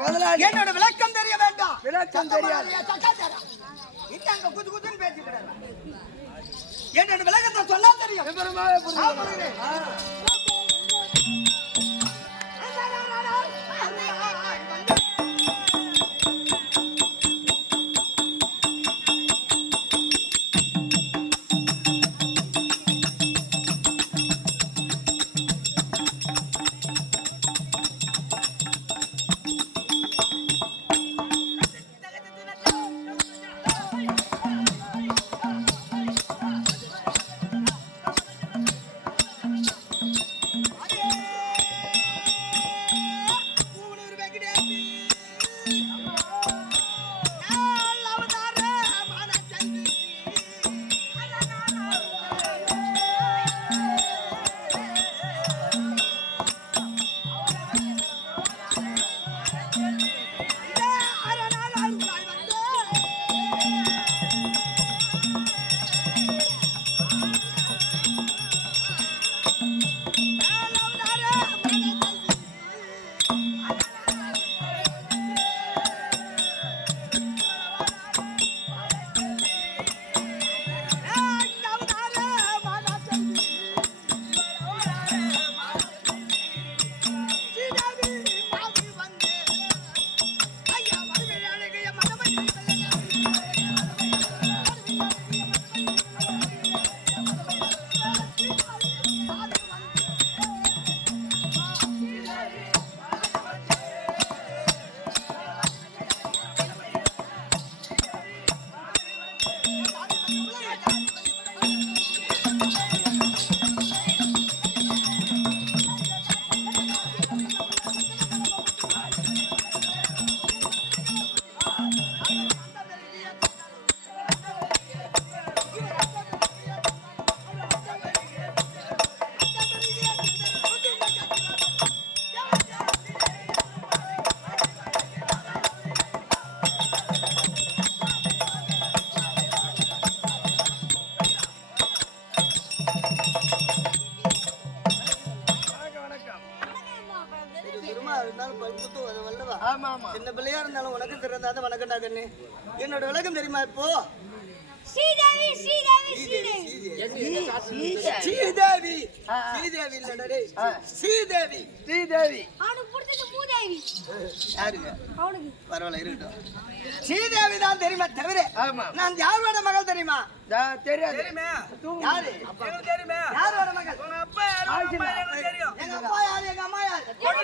முதலாளி என்னோட விளக்கம் தெரிய வேண்டாம். விளக்கம் தெரியாது. அங்க குது குதுன்னு பேசிக்கிறாரு. என்னோட விளக்கத்தை சொன்னா தெரியும். விவரமாக புரியுது. சின்ன பிள்ளையா இருந்தாலும் உனக்கு திறந்தாத வணக்கண்டா கண்ணு. என்னோட விளக்கம் தெரியுமா? இப்போ ஸ்ரீதேவி ஸ்ரீதேவி ஸ்ரீதேவி ஸ்ரீதேவி இல்லடே ஸ்ரீதேவி ஸ்ரீதேவி. அவனுக்கு பிடிச்சது மூதேவி. யாருங்க? அவனுக்கு பரவாயில்ல இருக்கட்டும். ஸ்ரீதேவி தான் தெரியுமா தவிர நான் யாரோட மகள் தெரியுமா? தெரியாது. யாரு? தெரியுமே. யாரோட மகள்? உங்க அப்பா எனக்கு தெரியும். எங்க அப்பா யாரு? எங்க அம்மா யாரு? உங்க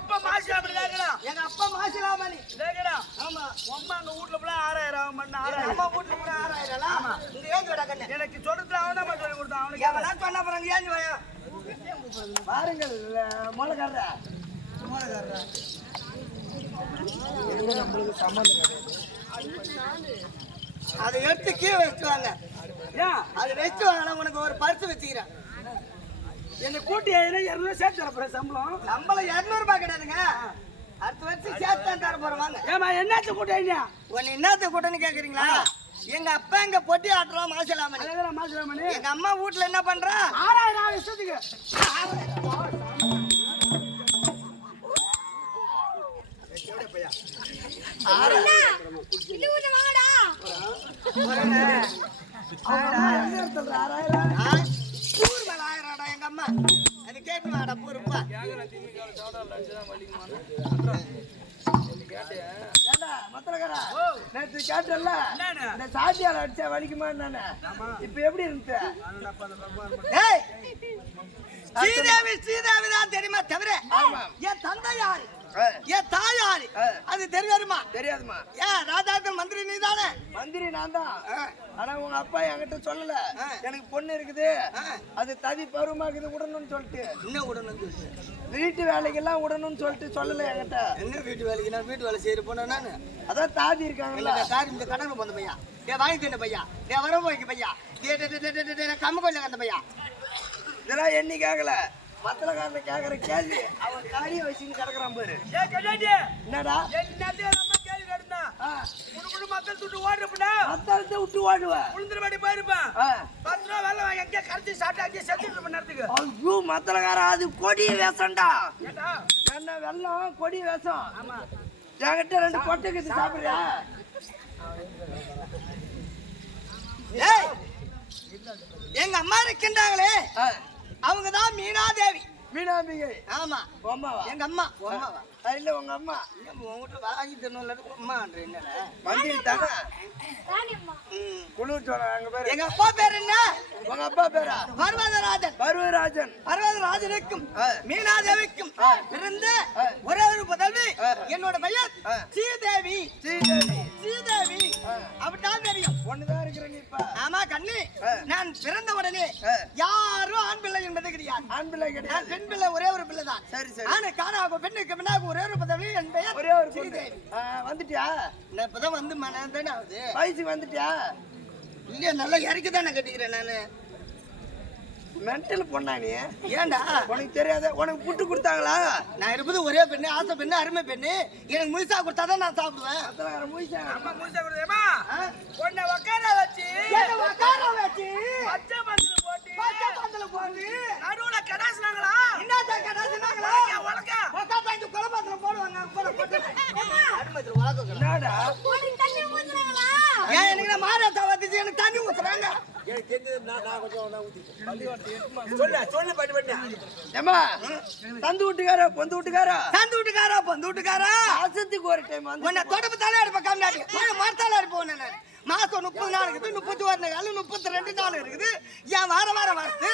அப்பா மாசிலாமணி கேக்குறா. எங்க அப்பா மாசிலாமணி கேக்குறா. ஆமா. அம்மா அங்க வீட்ல போல 6000 மண்ண 6000. அம்மா வீட்ல கூட 6000. ஆமா. இந்த ஏஞ்சோட கண்ணு. எனக்கு சொல்றது அவன் தான் சொல்லி கொடுத்தான். அவனுக்கு எவனா பண்ண போறாங்க ஏஞ்சு வாயா. பாருங்கள் மோளக்காரரா. நம்மளுக்கு சம்பந்தம் கிடையாது. அதை எடுத்து கீழே வச்சுட்டு வாங்க. அதை வச்சுட்டு வாங்க. உனக்கு ஒரு பரிசு வச்சுக்கிறேன். என்ன கூட்டி 200 சேர்த்து தரப்போறேன். சம்பளம் 200 ரூபாய் கிடையாதுங்க. அடுத்த வருஷம் சேர்த்து தான் தர போறோம். வாங்க. ஏமா என்னத்த கூட்டியா? உன்னை என்னத்த கூட்டன்னு கேக்குறீங்களா? எங்க அப்பா எங்க பொட்டி ஆட்டுறோம் மாசிலாமணி. மாசிலாமணி எங்க அம்மா வீட்டுல என்ன பண்றா? 6000 இஷ்டத்துக்கு. இது கொஞ்சம் வாங்கடா. பூர் மேல 1000 எங்க அம்மா. அது கேட்டு வாடா பூருப்பா. நேற்று கேட்டல இந்த சாத்தியால அடிச்சா வலிக்குமா நானு? இப்ப எப்படி இருந்து? ஸ்ரீதேவி ஸ்ரீதேவி தான் தெரியுமா தவிர என் தந்தை யாரு என் தாய் யாரு அது தெரியாதுமா? தெரியாதுமா. ஏன் ராஜாத்த மந்திரி நீ தானே? மந்திரி நான் தான். ஆனா உங்க அப்பா என்கிட்ட சொல்லல எனக்கு பொண்ணு இருக்குது, அது ததி பருவமாக்குது விடணும்னு சொல்லிட்டு. என்ன விடணும்னு சொல்லிட்டு? வீட்டு வேலைக்கெல்லாம் விடணும்னு சொல்லிட்டு சொல்லல என்கிட்ட. என்ன வீட்டு வேலைக்கு? நான் வீட்டு வேலை செய்யற போனா நானு. அதான் தாதி இருக்காங்கல்ல. தாதி இந்த கடனை போந்த பையா, ஏ வாங்கி தின்ன பையா, ஏ வர போய்க்கு பையா, கம்ம கொஞ்சம் அந்த பையா. இதெல்லாம் எண்ணி கேட்கல. மத்தலக்காரனை கேட்கற கேள்வி அவன் தாடிய வச்சுன்னு கிடக்குறான் பாரு. என்னடா என்னடா கேள்வி கேட்டா குடுகுடுமா மத்தல் துட்டு ஓடுறப்படா மத்தளத்தை விட்டு ஓடுவேன். உளுந்தரபாடி போயிருப்பேன் 10 ரூபா வெள்ளம் வாங்கி எங்கேயே கரைச்சி சாப்பிட்டு அங்கேயே செத்துட்டு மணி நேரத்துக்கு ஐயோ மத்தளக்கார அது கொடி வேஷம்டா. கேட்டா என்ன வெள்ளம் கொடி வேஷம். ஆமா என்கிட்ட 2 பொட்டுக்கு சாப்பிடுறியா? ஏய், எங்க அம்மா இருக்கின்றாங்களே அவங்கதான் மீனாதேவி. மீனாம்பிகை ஆமா அம்மாவா? எங்க அம்மா அம்மாவா இல்ல உங்க அம்மா உங்ககிட்ட வாங்கி தரணும்ல அம்மான்ற என்னடா மந்திரி தானே. ராணியம்மா குளிர் சொல்றேன் அங்க பேரு. எங்க அப்பா பேர் என்ன? உங்க அப்பா பேரா? பர்வதராஜன். பருவராஜன். பர்வதராஜனுக்கும் மீனாதேவிக்கும் பிறந்த ஒரே ஒரு புதல்வி என்னோட பெயர் ஸ்ரீதேவி. ஸ்ரீதேவி. ஸ்ரீதேவி அப்படிதான் தெரியும். ஒண்ணுதான் இருக்கிற நீ இப்ப. ஆமா கண்ணு, நான் பிறந்த உடனே யாரும் ஆண் பிள்ளை என்பது கிடையாது. ஆண் பிள்ளை நான் கிடையாது. பெண் பிள்ளை ஒரே ஒரு பிள்ளை தான். சரி சரி. ஆனா காணாக பெண்ணுக்கு பின்னாக ஒரே ஒரு புதல்வி என் பெயர் ஒரே ஒரு ஸ்ரீதேவி. வந்துட்டியா? நான் இப்பதான் வந்து மனதானே ஆகுது. வயசுக்கு வந்துட்டியா? இல்லையா நல்லா இறக்கி தானே கட்டிக்கிறேன் நானு. மென்டல் பொண்ணா நீ? ஏன்டா உனக்கு தெரியாத? உனக்கு புட்டு கொடுத்தாங்களா? நான் இருப்பது ஒரே பெண்ணு, ஆசை பெண்ணு, அருமை பெண்ணு. எனக்கு முழுசா கொடுத்தாதான் நான் சாப்பிடுவேன். மத்தளக்கார மூய்ச்சா. அம்மா மூஞ்சா கொடுதேமா உன்னை உட்கார வச்சு என்ன உட்கார வச்சு பச்சை பந்தல போட்டு பச்சை பந்தல போட்டு நடுவுல கடாசுனாங்களா என்னதான் கடாசுனாங்களா? உலக உட்காந்து இந்த குழம்பத்துல போடுவாங்க. போட்டு அருமத்துல வளர்க்க. என்னடா? உனக்கு தண்ணி ஊத்துறாங்களா? ஏன் எனக்கு மாறாத்தா வந்துச்சு, எனக்கு தண்ணி ஊத்துறாங்க. சொல்லு பட்டு பட்டு ஏம்மா, தந்து வீட்டுக்காரா பொந்து வீட்டுக்காரா? தந்து வீட்டுக்காரா பொந்து வீட்டுக்காரா மாசத்துக்கு ஒரு டைம் வந்து உன்னை தொடப்பத்தாலே இருப்பேன். கம்மியாடி மரத்தால இருப்போம். நான் மாசம் 30 நாள் இருக்குது, 31 நாள் 32 நாள் இருக்குது. ஏன் வாரம் வருது?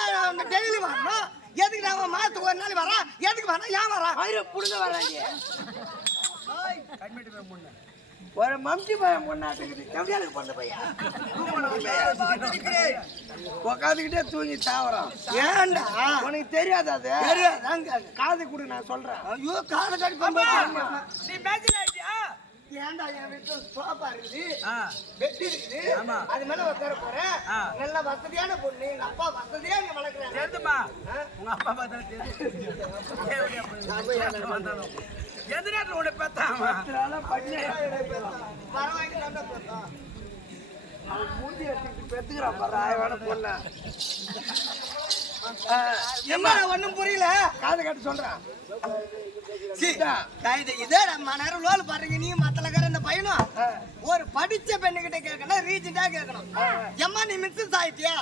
ஏன் டெய்லி வரணும்? எதுக்கு நான் மாசத்துக்கு ஒரு நாள் வரேன்? எதுக்கு வரேன்? ஏன் வரேன்? வயிறு புடுங்க வர்றாங்க. கண்மெட்டி போய் முன்ன ஒரு மம்டி பையன் பொண்ணாட்டுக்குது. கம்மியாளுக்கு பொண்ணு பையன் உக்காந்துக்கிட்டே தூங்கி தாவறான். ஏன்டா உனக்கு தெரியாது? அது தெரியாதாங்க. காது கொடு, நான் சொல்றேன். ஐயோ காலை கட்டி போகும்போது நீ மேஜிக் ஆயிட்டியா ஏன்டா என் வீட்டுல சோஃபா இருக்குது, ஆ பெட் இருக்குது, ஆமா. அது மேல உட்கார போறேன். ஆ. நல்ல வசதியான பொண்ணு. எங்க அப்பா வசதியா இங்க வளர்க்குறாங்க. தெரியுமா உங்க அப்பா பார்த்தா தெரியும் எந்த நேரத்தில் உன்னை பெத்தாமா இதனால பண்ணி பரவாயில்ல பார்த்தோம். அவன் மூஞ்சி எடுத்துக்கிட்டு பெத்துக்கிறான் பாரு ஆயவான பொண்ண. ஏம்மா ஒண்ணும் புரியல. காது கட்டு சொல்றான். இதே நம்ம நேரம் லோல் பாருங்க. நீ மத்தலக்கார இந்த பையனும் ஒரு படிச்ச பெண்ணுகிட்ட கேட்கணும், ரீசெண்டா கேட்கணும். எம்மா நீ மிஸ்ஸஸ் ஆயிட்டியா?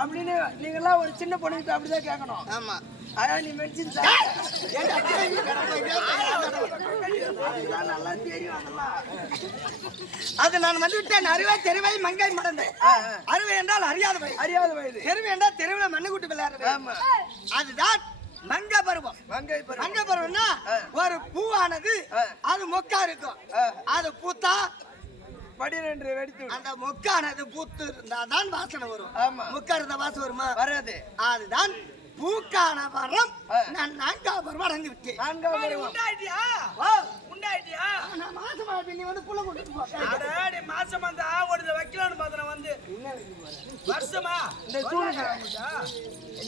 அப்படின்னு நீங்கெல்லாம் ஒரு சின்ன பொண்ணுகிட்ட அப்படிதான் கேட்கணும். ஆமா. அதான் நீ மென்ஷன் நல்லா தெரியும். அதெல்லாம் அது நான் வந்து விட்டேன். அறுவை தெருவை மங்கை மறந்தேன். அறுவை என்றால் அறியாத வயது, அறியாத வயது. தெருவை என்றால் தெருவில் மண்ணு கூட்டு விளையாடுறது. ஆமா. அதுதான் மங்க பருவம். மங்கை பருவம். மங்க பருவம்னா ஒரு பூவானது அது மொக்கா இருக்கும். அது பூத்தா படிரென்று வெடித்து அந்த மொக்கானது பூத்து இருந்தாதான் வாசனை வரும். ஆமா. மொக்கா இருந்தா வாசனை வருமா? வராது. அதுதான் பூக்கான பருவம். நான் 4ஆம் பருவம் அடைந்து விட்டேன். 4ஆம் பருவம். உண்டாயிட்டியா ஓ, உண்டாயிட்டியா நான் மாசமா நீ வந்து புள்ள கொண்டு போ. அடாடி மாசம் வந்து ஓடுது வைக்கலான்னு பார்த்தேன் வந்து வருஷமா இந்த சூழ்நிலை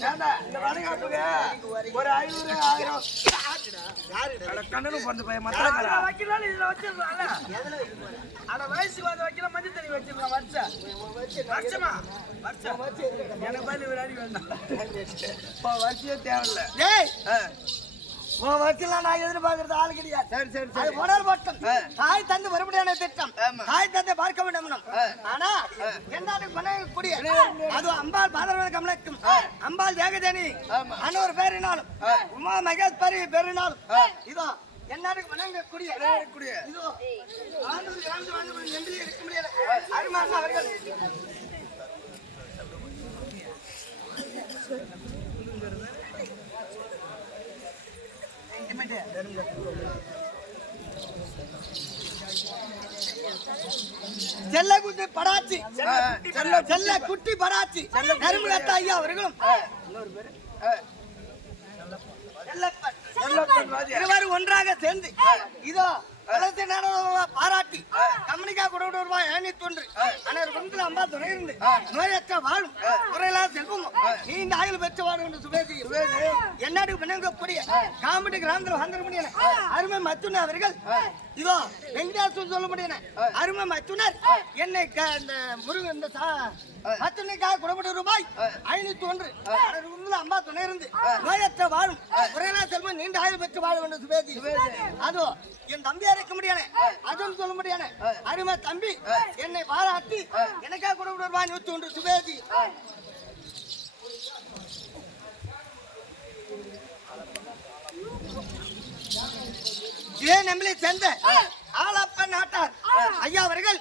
ஏண்டா இந்த வடகாப்புங்க ஒரு 500 1000 அட கண்ணனு பொண்ணு பையன் மத்தலக்கார வைக்கலாம் இதுல வச்சிருக்கலாம்ல அட வயசுக்கு வந்து வைக்கலாம் மஞ்சள் தண்ணி வச்சிருக்கலாம் வருஷமா வருஷம் எனக்கு பதில் விளையாடி வேண்டாம் வச்சியே தேவையில்ல. டேய் உன் வக்கீலாம் நான் எதிர்பார்க்கறது ஆள் கிடையாது. சரி சரி அது சரி. போனால் மட்டும் தாய் தந்து மறுபடியான திட்டம். ஆமா. தாய் தந்தை பார்க்க வேண்டும். ஆனா என்னாலும் பண்ணக்கூடிய அது அம்பாள் பாதரவன கமலக்கும் அம்பாள் தேகதேனி ஆமா. அன்னொரு பேரினாலும் உமா மகேஸ்வரி பேரினாலும் இதோ என்னாருக்கு வணங்கக்கூடிய இதோ ஆண்டு வாழ்ந்து வாழ்ந்து நம்பிக்கை இருக்க முடியாது. அருமான அவர்கள் செல்லகுட்டி படாச்சி செல்ல குட்டி படாச்சி நறுமணத்த ஐயா அவர்களும் செல்லப்பன் வாதியார். இருவரும் ஒன்றாக சேர்ந்து இதோ பாராட்டி கம்பெனிக்கா கூட ரூபாய் ஏனி தோன்று அனைவர் குடும்பத்தில் அம்பா துணை இருந்து நோயற்ற வாழும் குறையிலா செல்வமும் நீண்ட ஆயுள் பெற்று வாழும் என்று சுபேசி என்னாடு பிணங்கக்கூடிய காமெடி கிராமத்தில் வந்திருக்க முடியல அருமை மத்துனர் அவர்கள் இதோ வெங்கடேசன் சொல்ல முடியல அருமை மத்துனர் என்னை இந்த முருகன் இந்த மத்துனைக்காக குடப்பட்ட ரூபாய் 501 அம்பா துணை இருந்து நோயற்ற வாழும் குறையிலா செல்வம் நீண்ட ஆயுள் பெற்று வாழும் என்று சுபேசி அதோ என் தம்பியா இருக்க முடியாது அதுவும் சொல்ல முடியாது அருமை தம்பி என்னை பாராட்டி எனக்கா கூட ரூபாய் 101 சுபேதி இதே நம்மளை சேர்ந்த ஆளப்ப நாட்டார் ஐயா அவர்கள்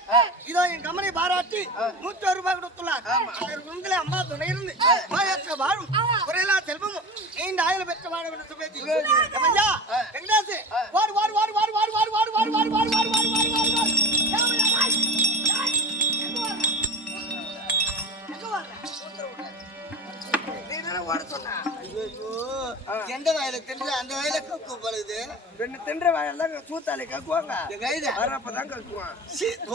இதோ என் கம்பெனி பாராட்டி 101 ரூபாய் கொடுத்துள்ளார் உங்களை அம்மா துணை இருந்து நோயற்ற வாழும் குறையிலா செல்வமும் நீண்ட ஆயுள் பெற்ற வாழும் என்று சுபேதி ஐயா வெங்கடாசு வாடு வாடு வாடு வாடு வாடு வாடு வாடு வாடு வாடு வாடு வாடு வாடு வாடு வாடு எந்த வயல தின்று அந்த வயல கக்கு பழுது தின்ற வயல்லாம் சூத்தாலே கக்குவாங்க வரப்பதான் கக்குவான்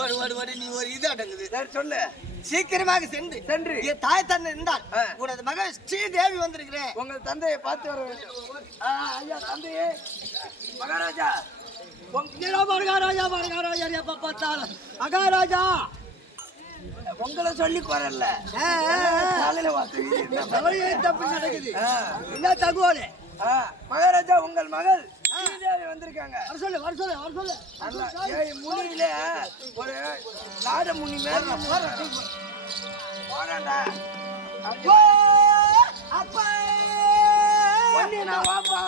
ஓடு ஓடு ஓடு நீ ஒரு இது அடங்குது சொல்லு சீக்கிரமாக சென்று என் தாய் தந்தை இருந்தால் உனது மகன் ஸ்ரீதேவி வந்திருக்கிறேன் உங்கள் தந்தையை பார்த்து வர வேண்டும் ஐயா தந்தையே மகாராஜா மகாராஜா மகாராஜா எப்ப பார்த்தாலும் மகாராஜா உங்களை சொல்லி குறல்ல தப்பு நடக்குது என்ன தகவல் மகாராஜா உங்கள் மகள் வந்திருக்காங்க வர சொல்லு முனியில ஒரு நாட முனி மேல போறாண்டா அப்பா நான் வாப்பா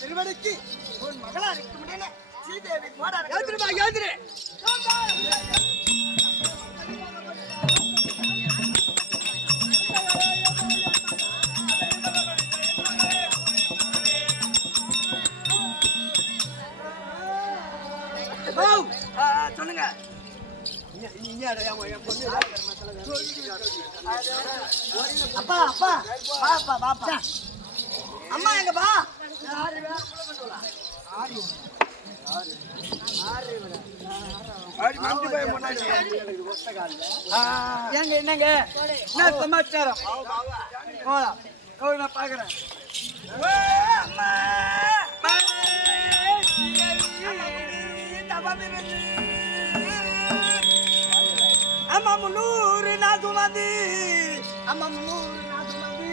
திருவடிக்கு ஒரு மகளா இருக்க முடியல ஸ்ரீதேவி சொல்லுங்க அப்பா அப்பா பாப்பா பாப்பா அம்மா எங்க பா ஏங்க என்னங்க என்ன சமாச்சாரம் நான் பாக்குறேன் அம்மா முன்னூறு நான் சுமந்து அம்மா முன்னூறு நான் சுமந்து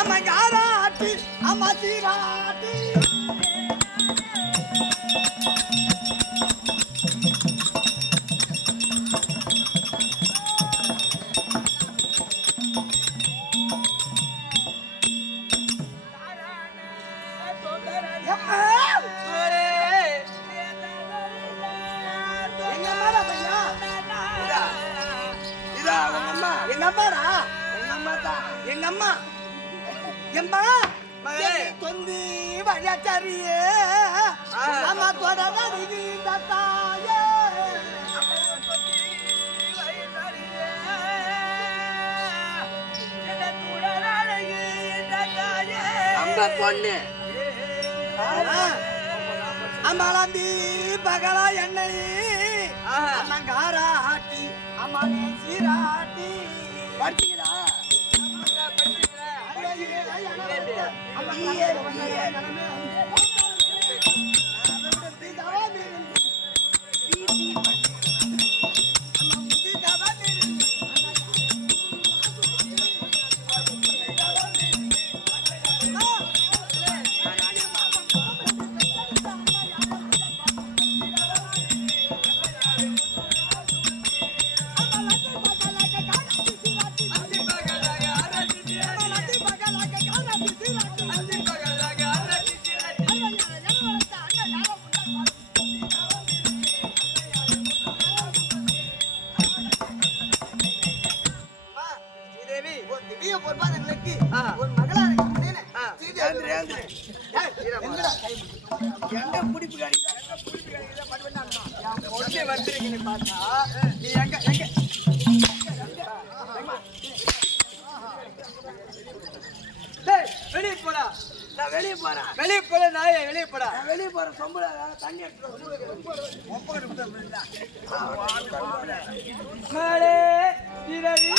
அம்மா யாராட்டு அம்மா சீராட்டு எங்க அம்மா எம்மா தொந்தி வழியாச்சாரியே அம்மா தொடர்ந்து தாயே அம்மா பொண்ணு அம்மாளந்தி பகலா எண்ணெய் அம்மங்காரா ஆட்டி அம்மா சீராட்டி படிச்சுக்கிறா தீய பொறுப்பாளர்களுக்கு ஒரு மகளா இருக்கிறேன் ஏந்திரு. எங்க பிடிப்பு கிடைக்குதா? என் பொண்ணு வந்திருக்குன்னு பார்த்தா, நீ எங்க டேய், வெளியே போடா. நான் வெளியே போறேன். வெளியே போல நாயே, வெளியே போடா. நான் வெளியே போறேன். சொம்புல தண்ணி மேலே இரவி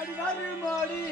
அடிவாரு மாடி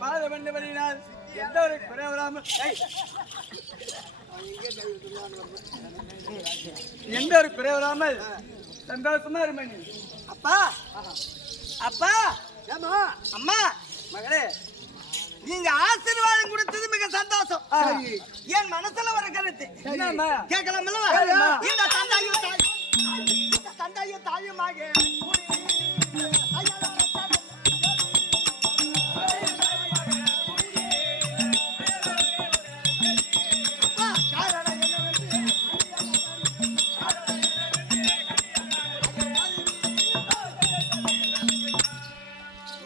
பாதபண்டபடியினால் எந்த ஒரு குறை வராமல் எந்த ஒரு குறை வராமல் சந்தோஷமா இருமணி. அப்பா அப்பா ஏமா அம்மா மகளே நீங்க ஆசீர்வாதம் கொடுத்தது மிக சந்தோஷம். என் மனசுல ஒரு கருத்து கேட்கலாம்ல. இந்த தந்தையும் தாயுமாக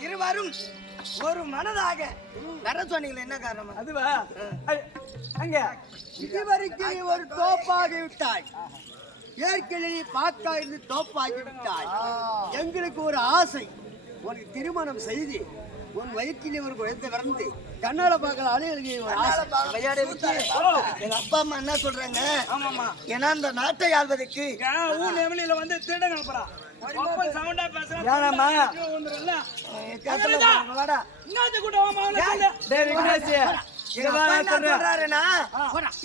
இருவரும் ஒரு மனதாக வர சொன்னீங்களே, என்ன காரணம்? அதுவா அங்க இதுவரைக்கும் நீ ஒரு தோப்பாகி விட்டாய், ஏற்கனவே பாக்கா இருந்து தோப்பாகி விட்டாய். எங்களுக்கு ஒரு ஆசை, உனக்கு திருமணம் செய்து உன் வயிற்றிலே ஒரு குழந்தை பிறந்து கண்ணால பார்க்கல எங்க அப்பா அம்மா என்ன சொல்றாங்க? ஆமாமா, ஏன்னா இந்த நாட்டை ஆள்வதற்கு ஊன் எம்எல்ஏல வந்து திருடன் அனுப்புறான். சவுண்டா பேசுறேன்.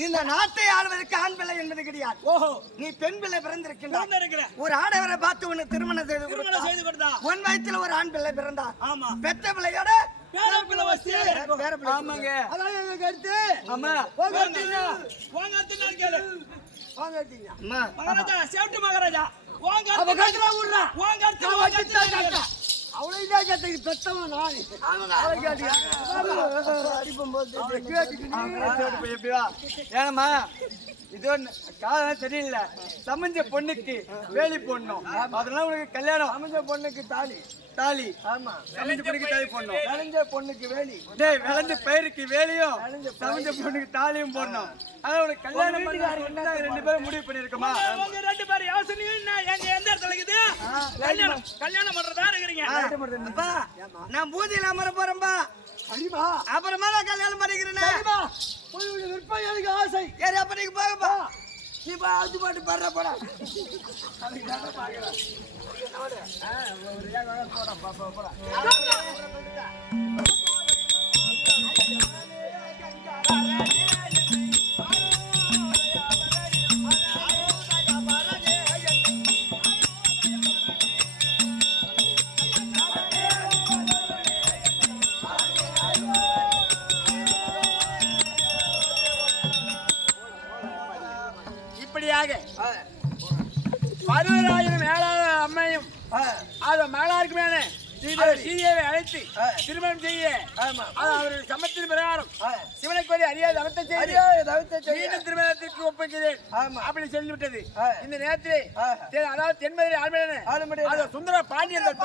இந்த நாட்டை ஆள்வதற்கு ஆண் பிள்ளை என்பது கிடையாது. ஓஹோ, நீ பெண் பிள்ளை பிறந்திருக்கின்ற ஒரு ஆடவரை பார்த்து உன்னை திருமணம் செய்து கொடுத்தா உன் வயிற்றுல ஒரு ஆண் பிள்ளை பிறந்தா பெத்த பிள்ளையோட மகாராஜா ஏனம்மா இது காலம் சரியில்லை. சமைஞ்ச பொண்ணுக்கு வேலி போடணும், அதெல்லாம் உனக்கு கல்யாணம். சமைஞ்ச பொண்ணுக்கு தாலி தாலி ஆமா, சமைஞ்ச பொண்ணுக்கு தாலி போடணும். விளைஞ்ச பொண்ணுக்கு வேலி, டேய் விளைஞ்ச பயிருக்கு வேலியும் சமைஞ்ச பொண்ணுக்கு தாலியும் போடணும். அதான் உனக்கு கல்யாணம் பண்ணி ரெண்டு பேரும் முடிவு பண்ணிருக்கோமா? ரெண்டு பேரும் யோசனையும் எங்க எந்த இடத்துல இருக்குது? கல்யாணம் பண்றதா இருக்கிறீங்க? நான் பூஜையில அமர போறேன்பா. அப்புறமா நான் கல்யாணம் பண்ணிக்கிறேன். எனக்கு ஆசை. சரி, அப்ப நீங்க போகப்பா. நீ பாத்து பாட்டு பாடுற போடா. பருவராஜனும் மேலாள அம்மையும் அத மகளாருக்கு மேலே சீதையை அழைத்து திருமணம் செய்ய அவருடைய சம்மத்தின் பிரகாரம் சிவனை கோரி அறியாத மீண்டும் திருமணத்திற்கு ஒப்புக்கிறேன் அப்படி சொல்லிவிட்டது. இந்த நேரத்திலே அதாவது தென்மதுரை ஆழ்மலையான சுந்தர பாண்டியன்